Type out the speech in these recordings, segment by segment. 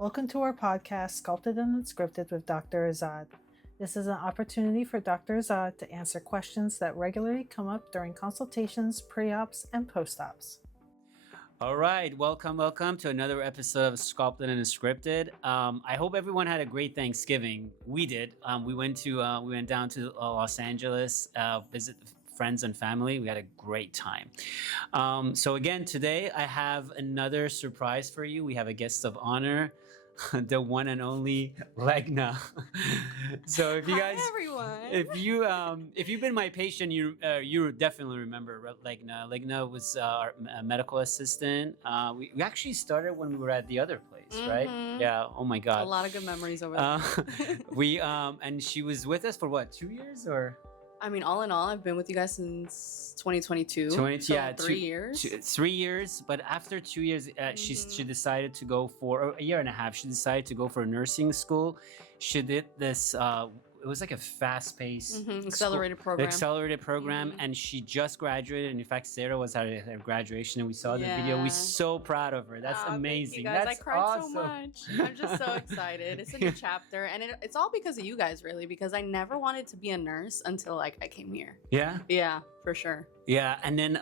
Welcome to our podcast, Sculpted and Unscripted with Dr. Azad. This is an opportunity for Dr. Azad to answer questions that regularly come up during consultations, pre-ops, and post-ops. All right, welcome to another episode of Sculpted and Unscripted. I hope everyone had a great Thanksgiving. We did. We went down to Los Angeles, visit friends and family. We had a great time. So again, today I have another surprise for you. We have a guest of honor, the one and only Legna. So if you guys, Hi, everyone. if you've been my patient, you definitely remember Legna. Legna was our medical assistant. We actually started when we were at the other place, right? Yeah. Oh my God. A lot of good memories over there. And she was with us for what, 2 years or? I mean, all in all, I've been with you guys since 2022. Yeah, 3 years. 3 years. But after 2 years, she decided to go for a year and a half. She decided to go for nursing school. She did this. It was like a fast-paced accelerated program. And she just graduated. And in fact, Sarah was at her graduation, and we saw the video. We're so proud of her. That's amazing. Thank you guys. That's I cried awesome. so much. I'm just so excited. It's a new chapter, and it's all because of you guys, really. Because I never wanted to be a nurse until I came here. Yeah, for sure. Yeah, and then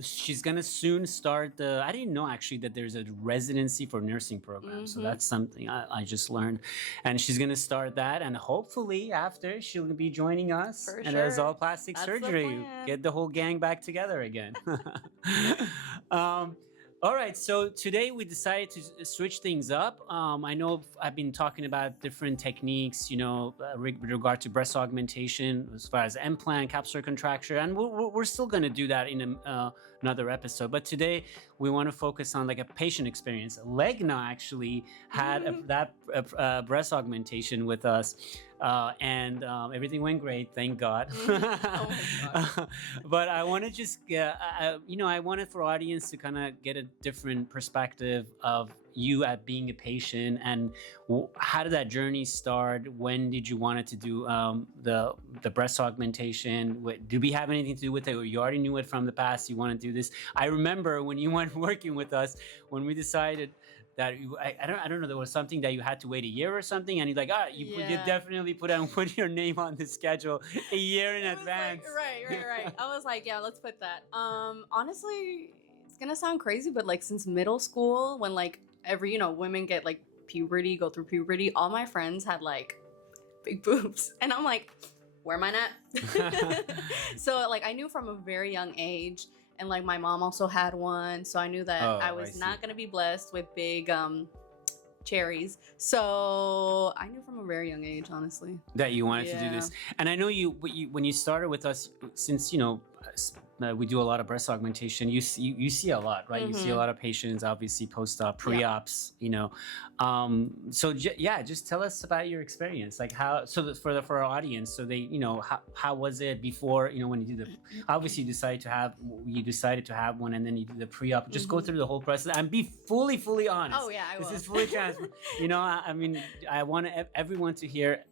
she's gonna soon start I didn't know actually that there's a residency for nursing program. So that's something I just learned, and she's gonna start that, and hopefully after she'll be joining us For and sure. Azad Plastic That's the Surgery, plan. get the whole gang back together again. All right, so today we decided to switch things up. I know I've been talking about different techniques, with regard to breast augmentation, as far as implant, capsular contracture, and we're still going to do that in another episode. But today we want to focus on like a patient experience. Legna actually had that breast augmentation with us. And everything went great, thank God. Oh my God. But I want to just, I wanted for audience to kind of get a different perspective of you at being a patient, and how did that journey start? When did you want to do the breast augmentation? Did we have anything to do with it, or you already knew it from the past? You want to do this? I remember when you went working with us, when we decided that I don't know, there was something that you had to wait a year or something, and you're like, you definitely put your name on the schedule a year in advance. Like, right. I was like, yeah, let's put that. Honestly, it's gonna sound crazy, but like since middle school, when like every women get like go through puberty, all my friends had like big boobs, and I'm like, where am I at? So like I knew from a very young age. And like my mom also had one, so I knew that I was not gonna be blessed with big cherries. So I knew from a very young age, honestly, that you wanted to do this. And I know you when you started with us, since we do a lot of breast augmentation, you see a lot, right? You see a lot of patients, obviously post-op, pre-ops, so just tell us about your experience, like how, for our audience, so they, how was it before, when you do obviously you decided to have one, and then you do the pre-op. Just go through the whole process and be fully honest. Oh yeah, I will. This is fully transparent. I mean, I want everyone to hear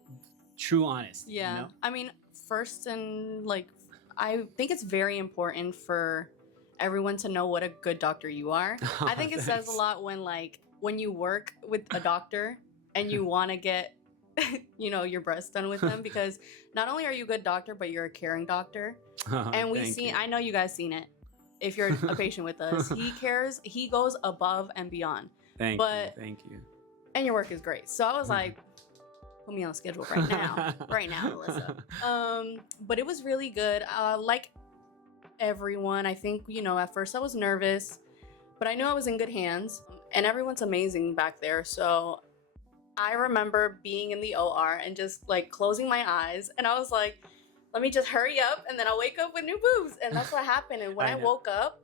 true honest. Yeah. I mean, first, and like, I think it's very important for everyone to know what a good doctor you are. I think it says a lot when you work with a doctor and you want to get, your breast done with them, because not only are you a good doctor, but you're a caring doctor. And I know you guys seen it. If you're a patient with us, he cares. He goes above and beyond. Thank you. And your work is great. So I was like, put me on schedule right now, Melissa. But it was really good. Like everyone, I think, at first I was nervous, but I knew I was in good hands, and everyone's amazing back there. So I remember being in the OR and just like closing my eyes, and I was like, let me just hurry up, and then I'll wake up with new boobs. And that's what happened. And when I woke up,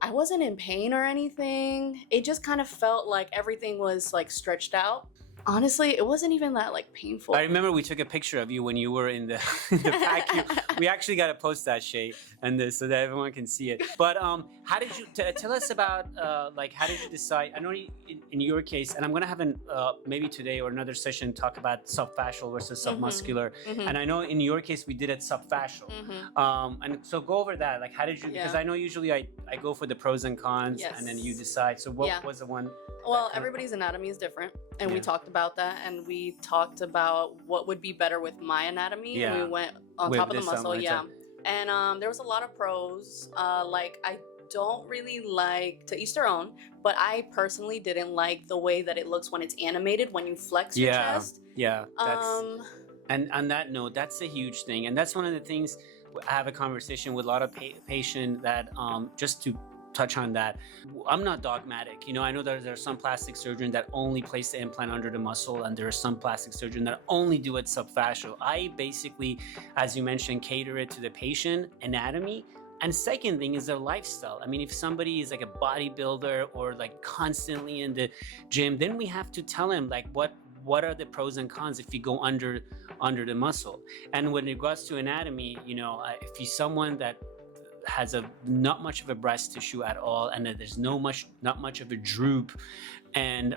I wasn't in pain or anything. It just kind of felt like everything was like stretched out. Honestly, it wasn't even that like painful. I remember we took a picture of you when you were in the vacuum. We actually got to post that, Shay, and so that everyone can see it. But how did you tell us about how did you decide? I know in your case, and I'm gonna have maybe today or another session talk about subfascial versus submuscular. And I know in your case we did it subfascial. And so go over that. Like, how did you? Because I know usually I go for the pros and cons, and then you decide. So what was the one? Well, everybody's anatomy is different, and we Yeah. talked about that, and we talked about what would be better with my anatomy. Yeah. And we went on With top of the this, muscle, it's yeah. And there was a lot of pros. Like I don't really like, to each their own, but I personally didn't like the way that it looks when it's animated when you flex your Yeah. chest. Yeah, that's Um, and on that note, that's a huge thing, and that's one of the things I have a conversation with a lot of patient that just to touch on that, I'm not dogmatic. You know, I know that there are some plastic surgeons that only place the implant under the muscle, and there are some plastic surgeons that only do it subfascial. I basically, as you mentioned, cater it to the patient anatomy. And second thing is their lifestyle. I mean, if somebody is like a bodybuilder or like constantly in the gym, then we have to tell him like what are the pros and cons if you go under the muscle. And when it regards to anatomy, you know, if you're someone that has a not much of a breast tissue at all, and that there's not much of a droop, and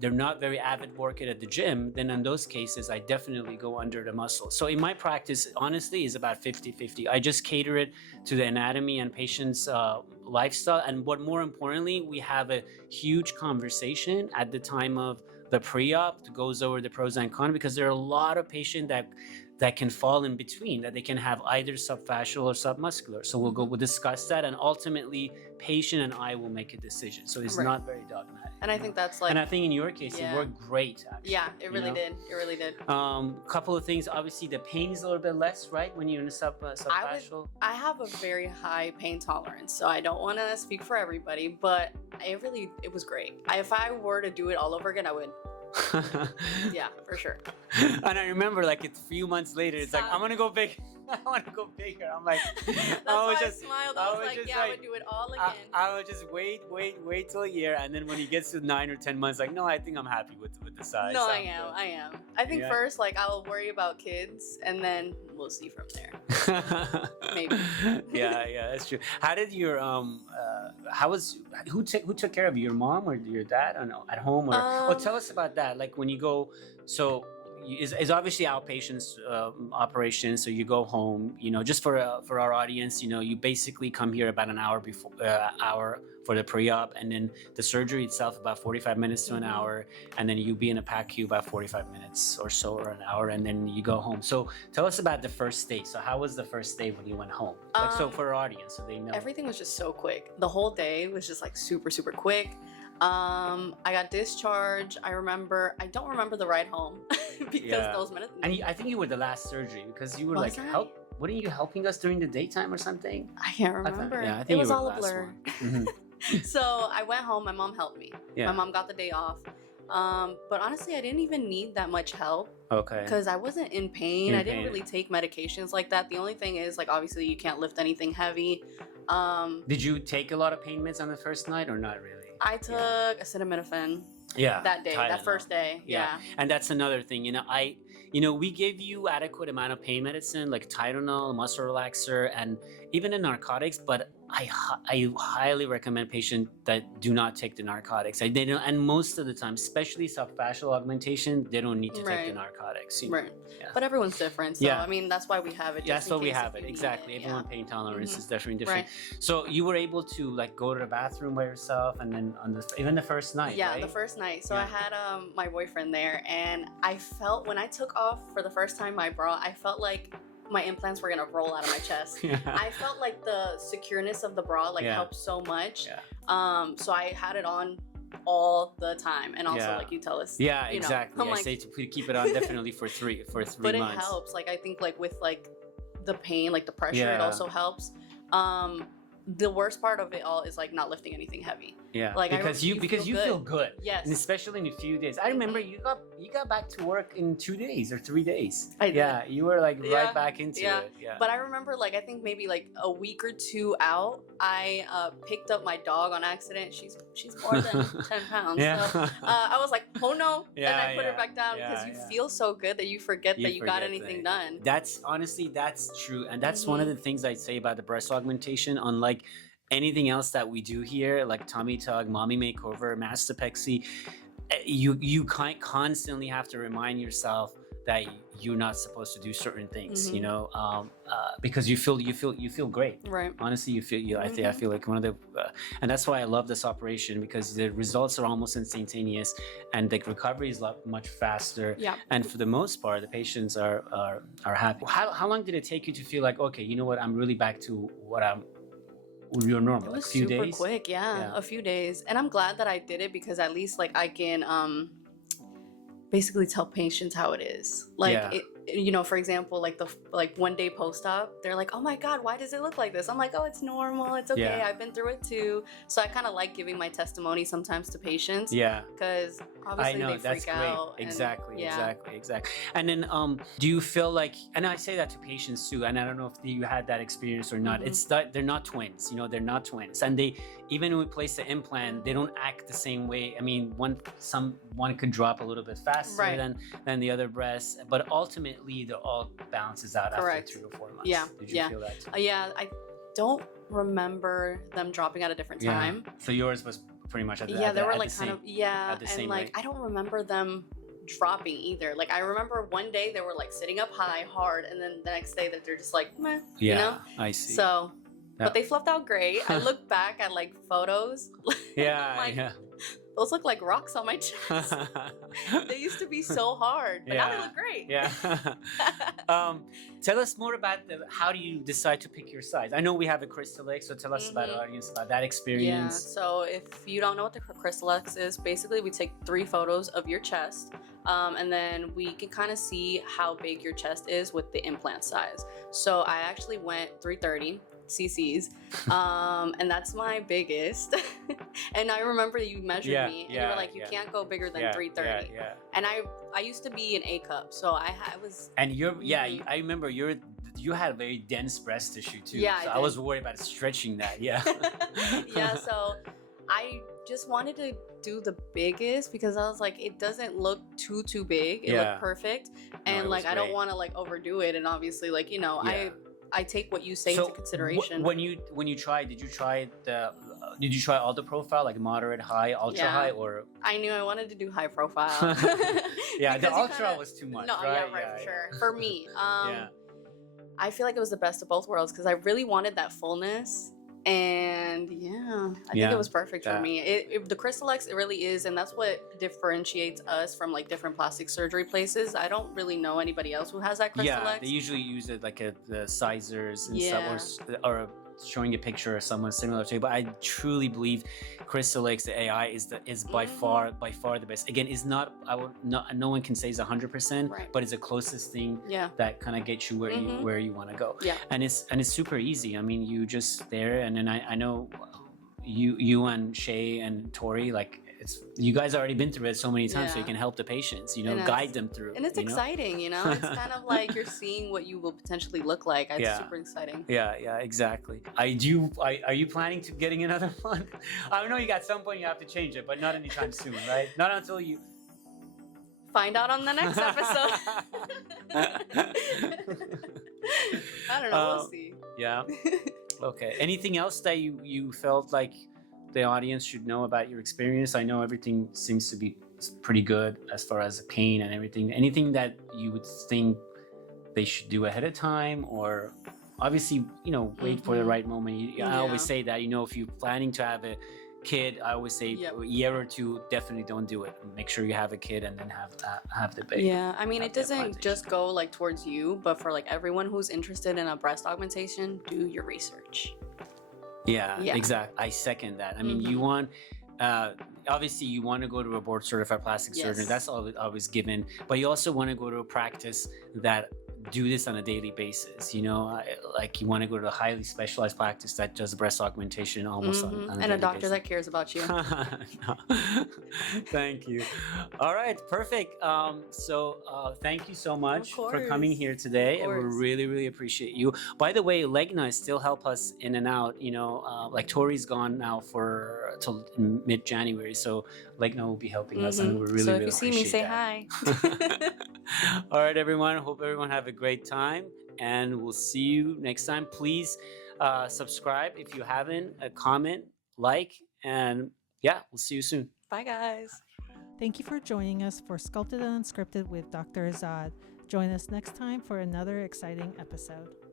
they're not very avid worker at the gym, then in those cases I definitely go under the muscle. So in my practice, honestly, is about 50-50. I just cater it to the anatomy and patient's lifestyle, and what more importantly, we have a huge conversation at the time of the pre-op that goes over the pros and cons, because there are a lot of patients that can fall in between, that they can have either subfascial or submuscular. So we'll discuss that, and ultimately patient and I will make a decision. So it's Right. not very dogmatic. and I think that's like, And I think in your case, Yeah. it worked great, actually. yeah, it you really know? did. It really did. Couple of things. Obviously, the pain is a little bit less, right, when you're in a subfascial. I have a very high pain tolerance, so I don't want to speak for everybody, but it was great. If I were to do it all over again, I would. Yeah, for sure. And I remember, like, a few months later, it's like, Stop. I'm gonna go big. I want to go bigger. I'm like, That's I why was I just smiled. I I was was like, just yeah, I would do it all again. I would just wait till a year, and then when he gets to 9 or 10 months, like, no, I think I'm happy with the size. No, I'm I am. I think Yeah. first, like, I'll worry about kids, and then we'll see from there. good. Maybe. yeah, that's true. How did your who took care of you? Your mom or your dad? I don't know, at home, or well, tell us about that. Like when you go, so is obviously outpatients operation. So you go home, you know, just for our audience, you know, you basically come here about an hour before hour for the pre-op, and then the surgery itself about 45 minutes to an hour, and then you be in a PACU about 45 minutes or so, or an hour, and then you go home. So tell us about the first day. So how was the first day when you went home? Like, so for our audience, so they know. Everything was just so quick. The whole day was just like super, super quick. I got discharged. I don't remember the ride home because Yeah. those minutes. And I think you were the last surgery, because you were Was like, I? weren't you helping us during the daytime or something? I can't I thought- remember. yeah, I think It you was were all the a last blur. one. Mhm. So I went home. My mom helped me. Yeah. My mom got the day off. But honestly, I didn't even need that much help Okay. because I wasn't in pain. In I didn't pain. really take medications like that. The only thing is, like, obviously you can't lift anything heavy. Did you take a lot of pain meds on the first night or not really? I took acetaminophen Yeah. that day, Tylenol. that first day. Yeah. And that's another thing, we give you adequate amount of pain medicine like Tylenol, muscle relaxer, and even the narcotics, but I highly recommend patients that do not take the narcotics. They don't, and most of the time, especially subfascial augmentation, they don't need to take Right. the narcotics. You know? Right. Yeah. But everyone's different. So, Yeah. I mean, that's why we have it. Just That's in why we case have if it. you need Exactly. it, Everyone yeah. pain tolerance Mhm. is definitely different. Right. So you were able to like go to the bathroom by yourself, and then even the first night. Yeah, right? the first night. So Yeah. I had my boyfriend there, and I felt when I took off for the first time my bra, I felt like my implants were gonna roll out of my chest. Yeah. I felt like the secureness of the bra Yeah. helped so much. Yeah. So I had it on all the time, and also Yeah. like you tell us. Yeah, you know, exactly. I'm I like- say to keep it on definitely for three But it months. helps. Like I think like with like the pain, like the pressure, it Yeah. also helps. The worst part of it all is like not lifting anything heavy. Yeah, Like, I because remember you feel good. Yes. And especially in a few days. I remember you got back to work in 2 days or 3 days. I did. Yeah, you were like Yeah, right back into yeah. it. Yeah. But I remember, like, I think maybe like a week or two out, I picked up my dog on accident. She's more than 10 pounds. Yeah. So I was like, oh no. Yeah, and I put yeah, her back down yeah, because you yeah. feel so good that you forget that you got forget anything that- done. That's honestly, that's true. And that's one of Mhm. the things I say about the breast augmentation, unlike anything else that we do here, like tummy tug, mommy makeover, mastopexy. You constantly have to remind yourself that you're not supposed to do certain things, you Mhm. know, because you feel great. Right. Honestly, I feel like one of the, and that's why I love this operation, because the results are almost instantaneous, and the recovery is much faster. Yeah. And for the most part, the patients are happy. How long did it take you to feel like, okay, you know what, I'm really back to what I'm your normal? It Like was a few super days? quick, yeah, Yeah. a few days. And I'm glad that I did it because at least like I can basically tell patients how it is. Like Yeah. you know, for example, like the like 1 day post-op, they're like, "Oh my God, why does it look like this?" I'm like, "Oh, it's normal. It's okay. Yeah. I've been through it too." So I kind of like giving my testimony sometimes to patients. Yeah. Because I obviously know, they that's freak great. out. And, Exactly, yeah. exactly. And then, do you feel like, and I say that to patients too, and I don't know if you had that experience or not. Mhm. It's that they're not twins, you know, they're not twins, and they, even when we place the implant, they don't act the same way. I mean, one could drop a little bit faster Right. than the other breast, but ultimately, they're all balances out Correct. after 3 to 4 months. Yeah, Did you yeah. feel that too? Yeah, I don't remember them dropping at a different time. So yours was pretty much at the, Yeah, they were at like the kind same, of, yeah, at the and same like rate. I don't remember them dropping either. Like I remember 1 day they were like sitting up high hard, and then the next day that they're just like meh, Yeah, you know. I see. So, Yeah. but they fluffed out great. I look back at like photos. Yeah, I'm like, yeah. those look like rocks on my chest. They used to be so hard, but now they Yeah, look great. Yeah. Tell us more about how do you decide to pick your size? I know we have a Crystal X, so tell us about Mhm. our audience about that Yeah, experience. so if you don't know what the Crystal X is, basically we take 3 photos of your chest, and then we can kind of see how big your chest is with the implant size. So I actually went 330 cc's, and that's my biggest. And I remember you measured me, and you were like, you can't go bigger than 330. Yeah. And I used to be an A cup, so I was. And you're, Mhm. I remember you had a very dense breast tissue too. Yeah, so I I was did. worried about stretching that. Yeah. Yeah, so I just wanted to do the biggest because I was like, it doesn't look too big. It Yeah. looked perfect, No, and it like was I don't great. want to like overdo it. And obviously, like, you know, Yeah. I take what you say So into consideration. when you tried, did you try did you try all the profile, like moderate, high, ultra Yeah. high, or I knew I wanted to do high profile. yeah, the Because you ultra kinda- was too much, No, right? yeah, right, for sure. For me, Yeah. I feel like it was the best of both worlds because I really wanted that fullness. And yeah, I think Yeah, it was perfect for that- me. The Crystal X, it really is, and that's what differentiates us from like different plastic surgery places. I don't really know anybody else who has that Crystal Yeah, X. they usually use it like the sizers and Yeah. stuff, or showing a picture of someone similar to you. But I truly believe Crystal X, the AI, is by Mhm. far the best. Again, it's not, no one can say it's 100%, Right. but it's the closest thing Yeah, that kind of gets you Mhm. where you want to go. yeah, And it's super easy. I mean, you just there, and then I know you and Shay and Tori, like, you guys already been through it so many times, so you Yeah. can help the patients, you know, And it's- guide them through. and it's you know? exciting, you know. It's kind of like you're seeing what you will potentially look like. It's Yeah. super exciting. Yeah, exactly. Are you planning to getting another one? I know you got some point you have to change it, but not anytime soon, right? Not until you Find out on the next episode. I don't know. We'll see. Yeah. Okay. Anything else that you felt like the audience should know about your experience? I know everything seems to be pretty good as far as the pain and everything. Anything that you would think they should do ahead of time, or obviously, you know, wait for the Mhm. right moment. I always Yeah. say that, you know, if you're planning to have a kid, I always say Yep. a year or two, definitely don't do it. Make sure you have a kid and then have the baby. Yeah, I mean, have it the doesn't implantation. just go like towards you, but for like everyone who's interested in a breast augmentation, do your research. Yeah, Yeah. exactly. I second that. I mean, you Mhm. want, obviously, you want to go to a board certified plastic surgeon. Yes. That's always given. But you also want to go to a practice that do this on a daily basis. You know, like you want to go to a highly specialized practice that does breast augmentation almost on Mhm. a And a daily doctor basis. that cares about you. Thank you. All right, perfect. Thank you so much for coming course. here today, Of and we course. really appreciate you. By the way, Legna still help us in and out. You know, like Tori's gone now for till mid-January, so Legna will be helping us, and Mhm. we really So if really you see me, appreciate say that. hi. All right, everyone. Hope everyone have a great time, and we'll see you next time. Please subscribe if you haven't, comment, like, and yeah, we'll see you soon. Bye, guys. Thank you for joining us for Sculpted and Unscripted with Dr. Azad. Join us next time for another exciting episode.